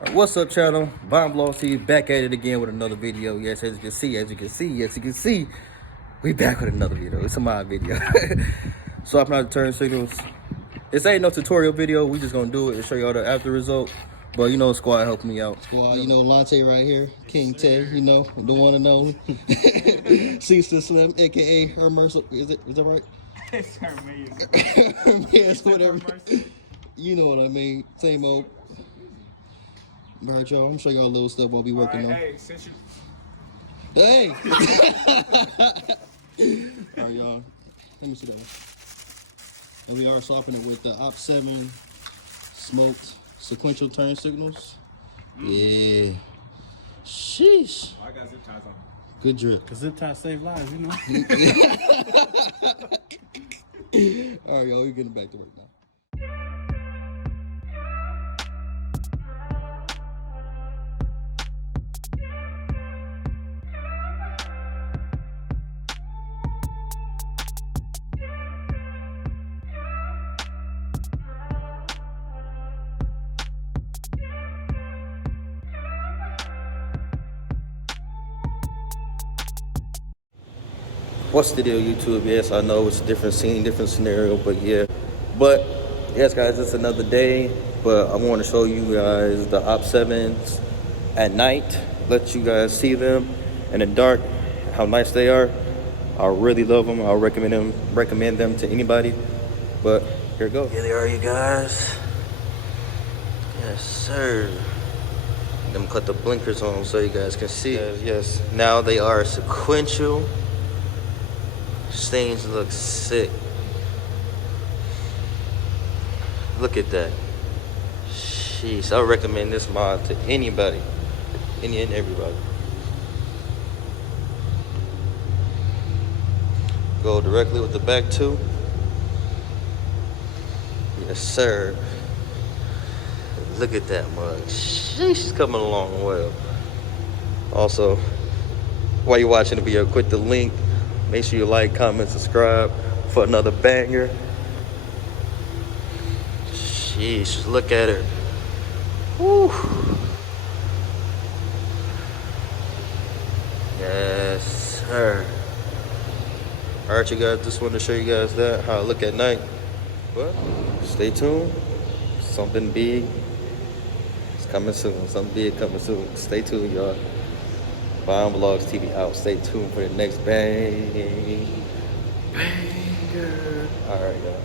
Alright, what's up, channel? Bomb Vlogs TV back at it again with another video. Yes, as you can see, we back with another video. It's a mod video. Swapping out the turn signals. This ain't no tutorial video. We just gonna do it and show y'all the after result. But you know, squad helping me out. Squad, you know, Lante right here, King Tay, you know, the one and only. Sister Slim, aka her mercy. Is that right? It's Hermes. Hermes, whatever. You know what I mean. Same old. All right, y'all. I'm gonna show y'all a little stuff while we working on. Hey, since you... Hey! All right, y'all. Let me see that. And we are swapping it with the OPT7 smoked sequential turn signals. Yeah. Sheesh. I got zip ties on. Good drip. Cause zip ties save lives, you know. All right, y'all. We're getting back to work now. What's the deal, YouTube? Yes, I know it's a different scene, different scenario, but yeah. But yes, guys, it's another day. But I want to show you guys the OPT7s at night. Let you guys see them in the dark, how nice they are. I really love them. I'll recommend them to anybody. But here it goes. Here they are, you guys. Yes, sir. Let me cut the blinkers on so you guys can see. Yes, now they are sequential. Things look sick. Look at that. Jeez, I recommend this mod to anybody, any and everybody. Go directly with the back too. Yes, sir. Look at that mug. She's coming along well. Also, while you're watching the video, click the link. Make sure you like, comment, subscribe for another banger. Sheesh, look at her. Woo. Yes, sir. Alright, you guys, just wanted to show you guys that, how I look at night. But stay tuned. Something big is coming soon. Something big coming soon. Stay tuned, y'all. Bomb Vlogs TV out. Stay tuned for the next banger. All right, y'all.